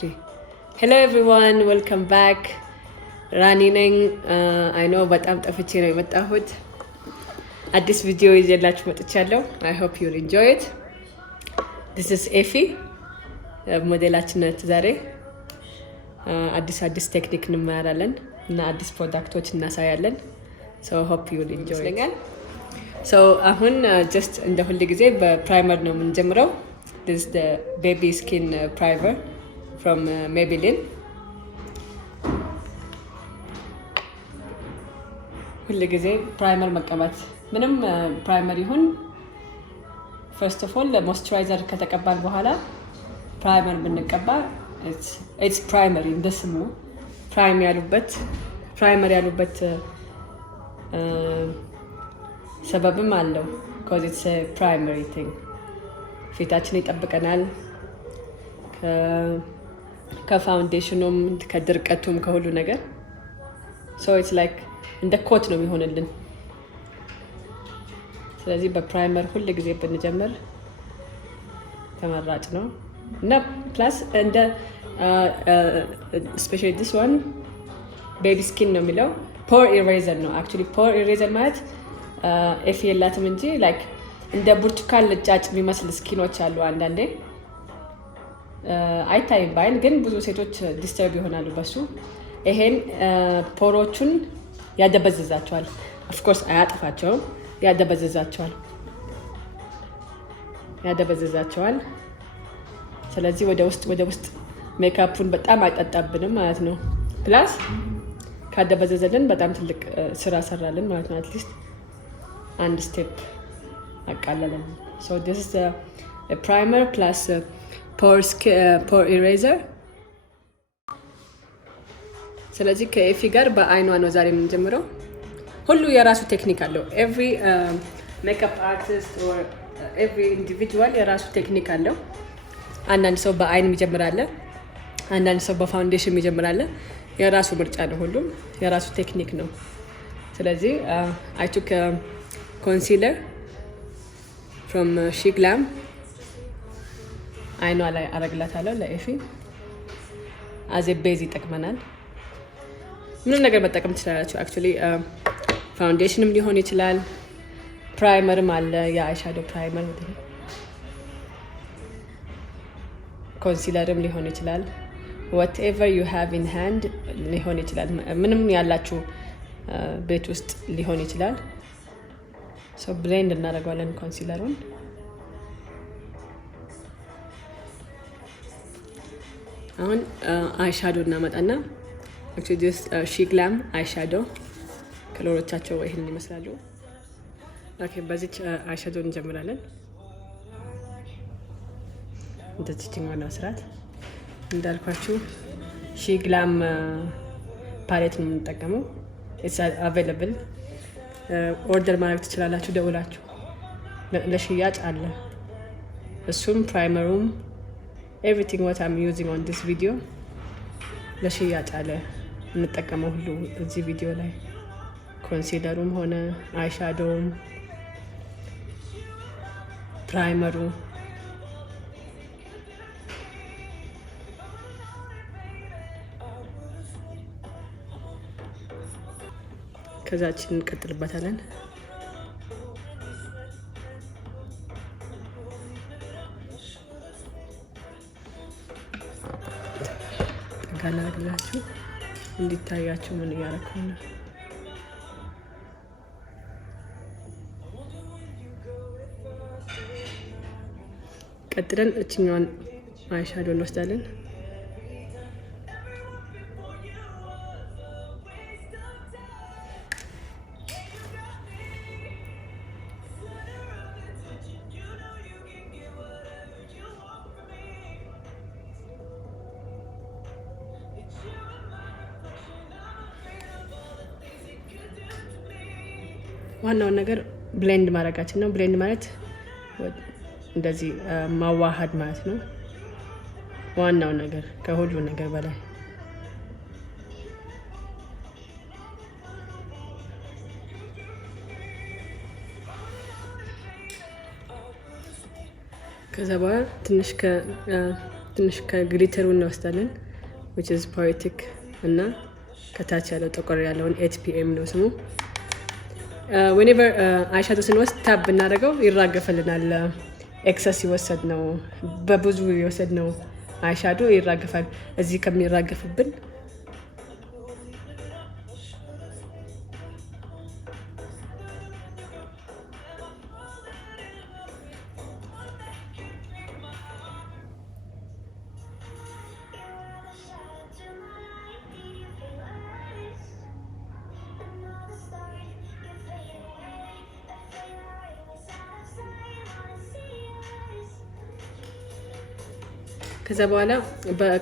3. Hello everyone, welcome back. Rani neng. I know በጣም ጠፍቼ ነው የመጣሁት። አዲስ ቪዲዮ ይዤላችሁ መጥቻለሁ. I hope you enjoy it. This is Effie. ሞዴላችን ናት ዛሬ. አዲስ ቴክኒክ እንማራለን እና አዲስ ፕሮዳክቶች እናሳያለን. So hope you enjoy it. So አሁን just እንደ ሁሉ ጊዜ በፕራይመር ነው የምንጀምረው. This is the baby skin primer from Maybelline. ሁሉ ጊዜ ፕራይመር መቀባት ምንም ፕራይመር ይሁን first of all moisturizer ከተቀባን በኋላ ፕራይመር ብንቀባ it's primary እንደስሙ ፕራይመር ያሉበት ሰበብም አለው because it's a primary thing. ፊታችን ይጠብቀናል ከፋውንዴሽኑም ከድርቀቱም ከሁሉ ነገር. so it's like እንደ ኮት ነው የሚሆንልን. ስለዚህ በፕራይመር ሁሉ ጊዜ ብንጀምር ተመራጭ ነው እና ፕላስ እንደ especially this one baby skin ነው የሚለው pore eraser ነው. actually pore eraser ማለት ኤፍ የላትም እንጂ like እንደ ብርቱካን ልጫጭ የሚመስል ስኪኖች አሉ አንዳንዴ አይታይም ባይን ግን ብዙ ሴቶች ዲስተርብ ይሆናሉ በሱ. ይሄን ፖሮቹን ያደበዝዛቸዋል. of course አያጠፋቸውም፣ ያደበዝዛቸዋል። ስለዚህ ወደ ውስጥ ሜካፑን በጣም አይጠጣብንም ማለት ነው። ፕላስ ካደበዘዘልን በጣም ትልቅ ስራ ሰራልን ማለት ነው። አትሊስት አንድ ስቴፕ አቃለለን. so this is a primer plus pore eraser. ስለዚህ ከኤፊ ጋር በአይኗ ነው ዛሬ የምንጀምረው። ሁሉ የራሱ ቴክኒክ አለው. every makeup artist or every individual የራሱ ቴክኒክ አለው. አንዳንድ ሰው በአይን ይጀምራል፣ አንዳንድ ሰው በፋውንዴሽን ይጀምራል። የራሱ ምርጫ ነው፣ ሁሉም የራሱ ቴክኒክ ነው። ስለዚህ I took a concealer from sheglam. አይኗ ላይ አረግላታለሁ ለኤፊ as a base ይጠቅመናል። ምንም ነገር መጠቀም ትችላላችሁ። actually ፋውንዴሽንም ሊሆን ይችላል፣ ፕራይመርም አለ፣ የአይሻዶ ፕራይመር ነው፣ ኮንሲለርም ሊሆን ይችላል። whatever you have in hand ሊሆን ይችላል። ምንም ያላችሁ ቤት ውስጥ ሊሆን ይችላል። so blend እናደርገዋለን ኮንሲለሩን። አሁን አይሻዶ እናመጣና actually this sheglam eyeshadow ከለሮቻቸው ይሄን ይመስላሉ። ኦኬ በዚህ አይሻዶ እንጀምራለን። እንደዚህ ነው ስራት እንዳልኳችሁ sheglam ፓሌት ነው የምንጠቀመው። it's available ኦርደር ማድረግ ትችላላችሁ ደውላችሁ። ለሽያጭ አለ እሱም ፕራይመሩም everything what I'm using on this video ለሽያጭ አለ። እንጠቀመው ሁሉ እዚህ ቪዲዮ ላይ ኮንሲለሩም ሆነ አይሻዶውም ፕራይመሩ ከዛችን እንቀጥልበታለን። ጋላግላችሁ እንዲታያችሁ ምን እያደረኩ ነው። ቀጥለን እችኛዋን አይሻዶ እንወስዳለን። ዋናው ነገር ብሌንድ ማድረጋችን ነው። ብሌንድ ማለት እንደዚህ ማዋሃድ ማለት ነው። ዋናው ነገር ከሁሉ ነገር በላይ ከዛ በኋላ ትንሽ ከግሊተሩ እንወስዳለን which is poetic እና ከታች ያለው ጥቁር ያለውን 8pm ነው ስሙ። whenever አይሻዶ ስንወስድ ታብ ብናደርገው ይራገፈልናል። ኤክሰስ ይወሰድ ነው በብዙ ይወሰድ ነው አይሻዶ ይራገፋል። እዚህ ከሚራገፍብን ከዛ በኋላ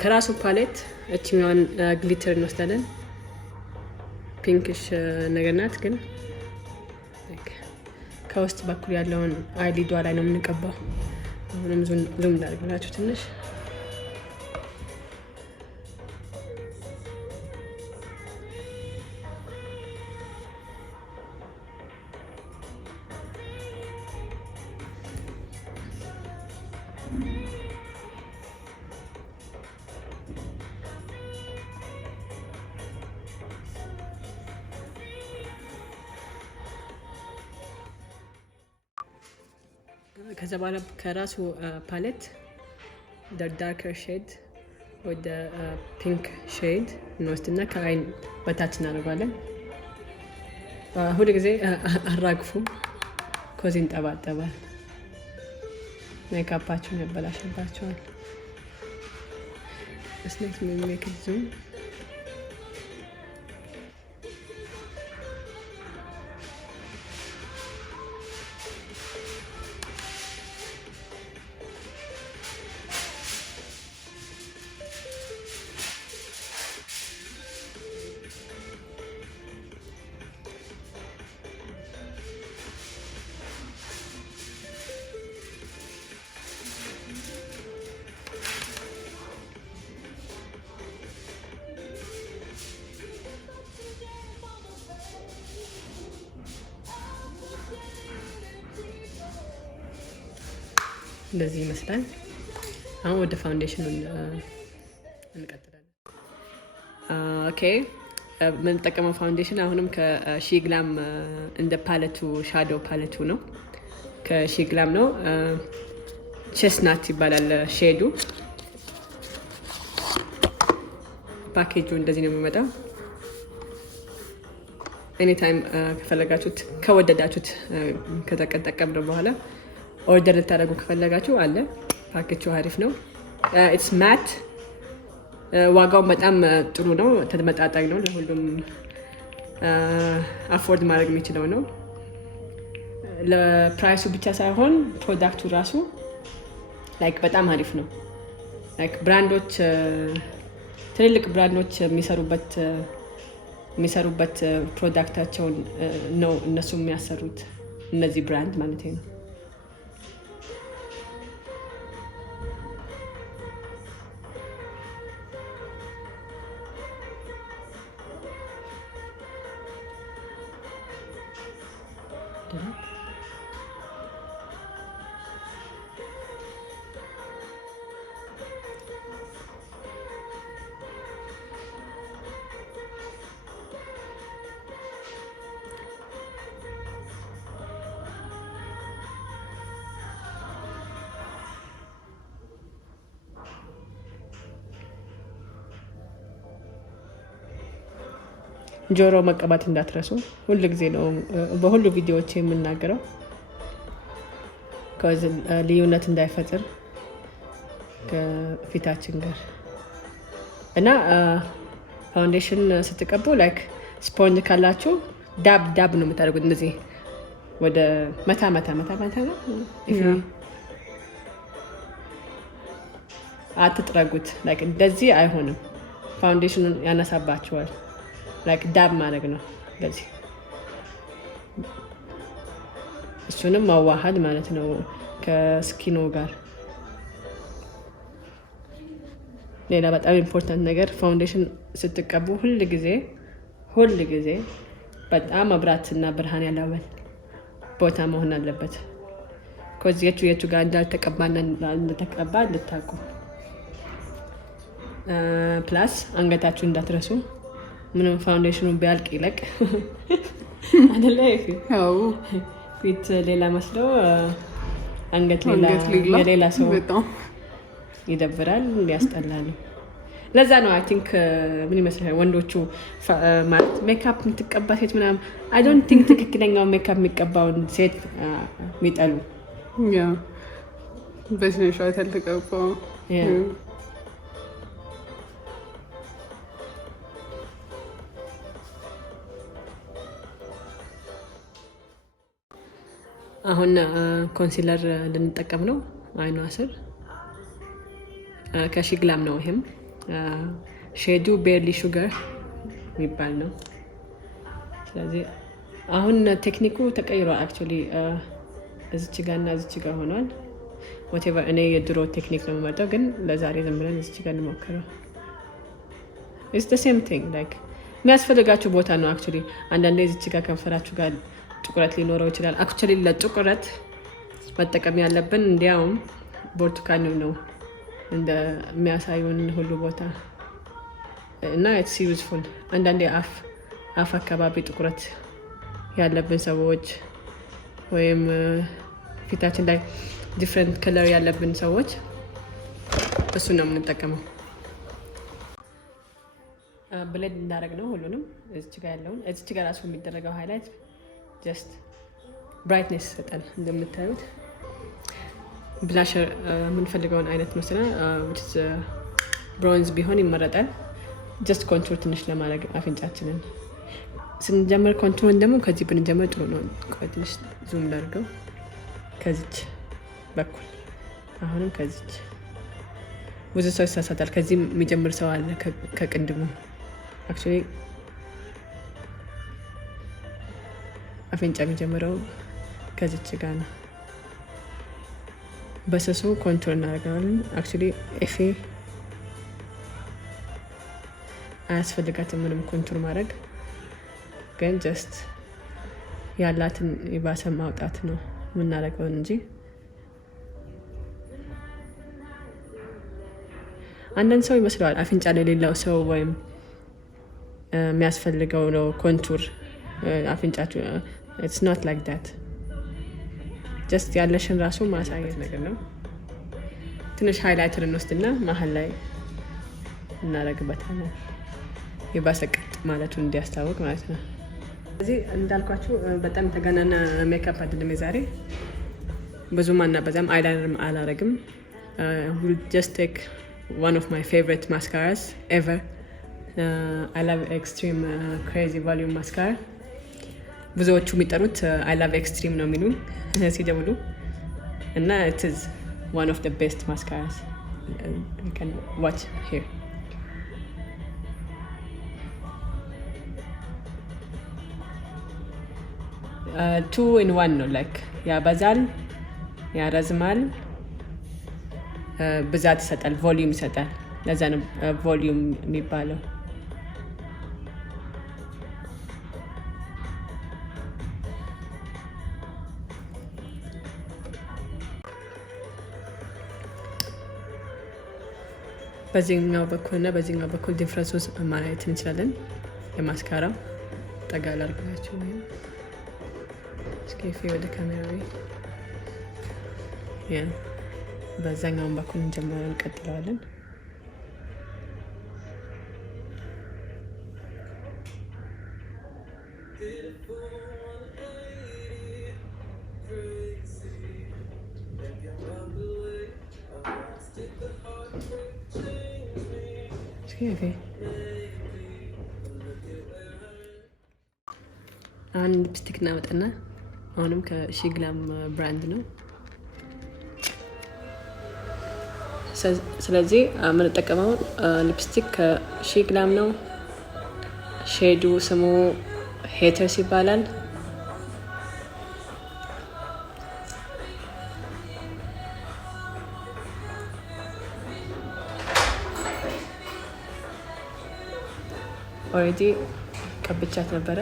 ከራሱ ፓሌት እቺኛውን ግሊተር እንወስዳለን። ፒንክሽ ነገር ናት፣ ግን ከውስጥ በኩል ያለውን አይሊዷ ላይ ነው የምንቀባው። አሁንም ዙም እንዳደርግላችሁ ትንሽ ከዛ በኋላ ከራሱ ፓሌት ዳርከር ሼድ ወደ ፒንክ ሼድ እንወስድና ከአይን በታች እናደርጋለን። ሁሉ ጊዜ አራግፉ ኮዝ ይንጠባጠባል፣ ሜካፓችሁን ያበላሽባቸዋል። እስኔት ሜክ ዙም እንደዚህ ይመስላል። አሁን ወደ ፋውንዴሽኑ እንቀጥላለን። ኦኬ የምንጠቀመው ፋውንዴሽን አሁንም ከሺግላም እንደ ፓለቱ ሻዶ ፓለቱ ነው። ከሺግላም ነው። ቼስናት ይባላል ሼዱ። ፓኬጁ እንደዚህ ነው የሚመጣው። ኤኒታይም ከፈለጋችሁት ከወደዳችሁት ከተጠቀምነው በኋላ ኦርደር ልታደርጉ ከፈለጋችሁ አለ። ፓኬጁ አሪፍ ነው። ኢትስ ማት። ዋጋውን በጣም ጥሩ ነው፣ ተመጣጣኝ ነው። ለሁሉም አፎርድ ማድረግ የሚችለው ነው። ለፕራይሱ ብቻ ሳይሆን ፕሮዳክቱ ራሱ ላይክ በጣም አሪፍ ነው። ላይክ ብራንዶች ትልልቅ ብራንዶች የሚሰሩበት ፕሮዳክታቸውን ነው እነሱ የሚያሰሩት፣ እነዚህ ብራንድ ማለት ነው። ጆሮ መቀባት እንዳትረሱ። ሁሉ ጊዜ ነው በሁሉ ቪዲዮዎች የምናገረው፣ ልዩነት እንዳይፈጥር ከፊታችን ጋር እና ፋውንዴሽን ስትቀቡ ላይክ ስፖንጅ ካላችሁ ዳብ ነው የምታደርጉት። እንደዚህ ወደ መታ ነው አትጥረጉት። ላይክ እንደዚህ አይሆንም፣ ፋውንዴሽኑን ያነሳባቸዋል። ላይክ ዳብ ማድረግ ነው በዚህ። እሱንም ማዋሃድ ማለት ነው ከስኪኖ ጋር። ሌላ በጣም ኢምፖርታንት ነገር ፋውንዴሽን ስትቀቡ ሁል ጊዜ በጣም መብራትና ብርሃን ያለበት ቦታ መሆን አለበት። ከዚህ የቱ ጋር እንዳልተቀባና እንደተቀባ እንድታውቁ። ፕላስ አንገታችሁ እንዳትረሱ። ምንም ፋውንዴሽኑ ቢያልቅ ይለቅ አይደለ? ፊት ሌላ መስለው አንገት ሌላ ሰው ይደብራል፣ ያስጠላል። ለዛ ነው አይ ቲንክ ምን ይመስላል ወንዶቹ ማለት ሜካፕ የምትቀባ ሴት ምናምን አይ ዶንት ቲንክ ትክክለኛው ሜካፕ የሚቀባውን ሴት የሚጠሉ በስንሻ ተልቀባው አሁን ኮንሲለር ልንጠቀም ነው። አይኗ ስር ከሺግላም ነው። ይሄም ሼዱ ቤርሊ ሹገር የሚባል ነው። ስለዚህ አሁን ቴክኒኩ ተቀይሯል። አክቹዋሊ እዚች ጋር እና እዚች ጋር ሆኗል። ወቴቨር እኔ የድሮ ቴክኒክ ነው የምመርጠው፣ ግን ለዛሬ ዝም ብለን እዚች ጋር እንሞክረው። ኢትስ ዘ ሴም ቲንግ ላይክ የሚያስፈልጋችሁ ቦታ ነው። አክቹዋሊ አንዳንዴ እዚች ጋር ከንፈራችሁ ጋር ጥቁረት ሊኖረው ይችላል። አክቹዋሊ ለጥቁረት መጠቀም ያለብን እንዲያውም ብርቱካን ነው እንደሚያሳዩን ሁሉ ቦታ እና ኢትስ ዩዝፉል። አንዳንዴ አፍ አካባቢ ጥቁረት ያለብን ሰዎች ወይም ፊታችን ላይ ዲፍረንት ከለር ያለብን ሰዎች እሱ ነው የምንጠቀመው። ብሌድ እንዳደረግ ነው ሁሉንም እዚች ጋር ያለውን እዚች ጋር ራሱ የሚደረገው ሃይላይት ጀስት ብራይትነስ ይሰጣል። እንደምታዩት ብላሸር የምንፈልገውን አይነት መስላ ብሮንዝ ቢሆን ይመረጣል። ጀስት ኮንቱር ትንሽ ለማድረግ አፍንጫችንን ስንጀምር ኮንቱርን ደግሞ ከዚህ ብንጀምር ጥሩ ነው። ትንሽ ዙም ላድርገው። ከዚች በኩል አሁንም ከዚች ብዙ ሰው ይሳሳታል። ከዚህ የሚጀምር ሰው አለ ከቅንድሙ። አክቹዋሊ አፍንጫ የሚጀምረው ከዚች ጋር ነው። በስሱ ኮንቱር እናደርገዋለን። አክቹዋሊ ኤፌ አያስፈልጋትም ምንም ኮንቱር ማድረግ፣ ግን ጀስት ያላትን የባሰ ማውጣት ነው የምናደርገው እንጂ አንዳንድ ሰው ይመስለዋል አፍንጫ ለሌላው ሰው ወይም የሚያስፈልገው ነው ኮንቱር አፍንጫችሁ። ኢትስ ኖት ላይክ ዳት። ጀስት ያለሽን ራሱ ማሳየት ነገር ነው። ትንሽ ሃይላይተር እንወስድና መሀል ላይ እናደርግበታለን የባሰ ቀጥ ማለቱን እንዲያስታውቅ ማለት ነው። ስለዚህ እንዳልኳችሁ በጣም የተጋነነ ሜካፕ አይደለም የዛሬ። ብዙም አናበዛም፣ አይላይነርም አላረግም። we'll just take one of my favorite mascaras ever. I love extreme crazy volume mascara. ብዙዎቹ የሚጠሩት I love extreme ነው የሚሉን ሲደውሉ እና it is one of the best mascaras. You can watch here. Two in one ነው ላይክ ያበዛል፣ ያረዝማል፣ ብዛት ይሰጣል፣ ቮሊዩም ይሰጣል። ለዛ ነው ቮሊዩም የሚባለው። በዚህኛው በኩልና በዚህኛው በኩል ዲፍረንሱን ማየት እንችላለን። የማስካራው ጠጋ ላድርጋችሁ ነው እስኪ ወደ ካሜራ በዛኛውን በኩል እንጀምራለን፣ እንቀጥለዋለን። አሁን ሊፕስቲክ እናመጣና አሁንም ከሺግላም ብራንድ ነው። ስለዚህ የምንጠቀመው ሊፕስቲክ ከሺግላም ነው። ሼዱ ስሙ ሄተርስ ይባላል። ኦልሬዲ ቀብቻት ነበረ።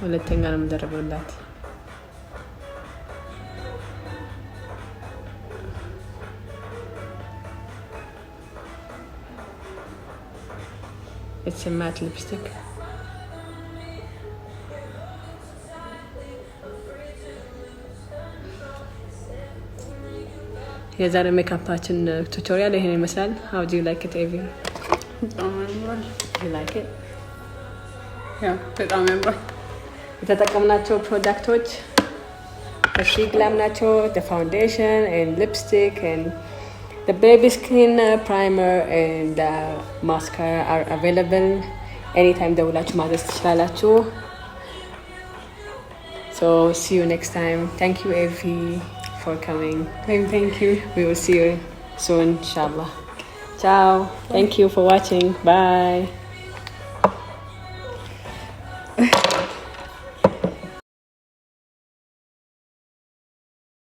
ሁለተኛ ነው የምደረበላት። It's a matte lipstick. የዛሬ ሜካፓችን ቱቶሪያል ይሄን ይመስላል። How do you like it, Evie? You like it? Yeah, በጣም ያምራል። የተጠቀምናቸው ፕሮዳክቶች በሺግላም ናቸው። The foundation and lipstick and the baby skin primer and the mascara are available. Anytime ደውላችሁ ማዘዝ ትችላላችሁ። So see you next time. Thank you, Evie, for coming. Thank you. We will see you soon, inshallah. Ciao. Thank you for watching. Bye.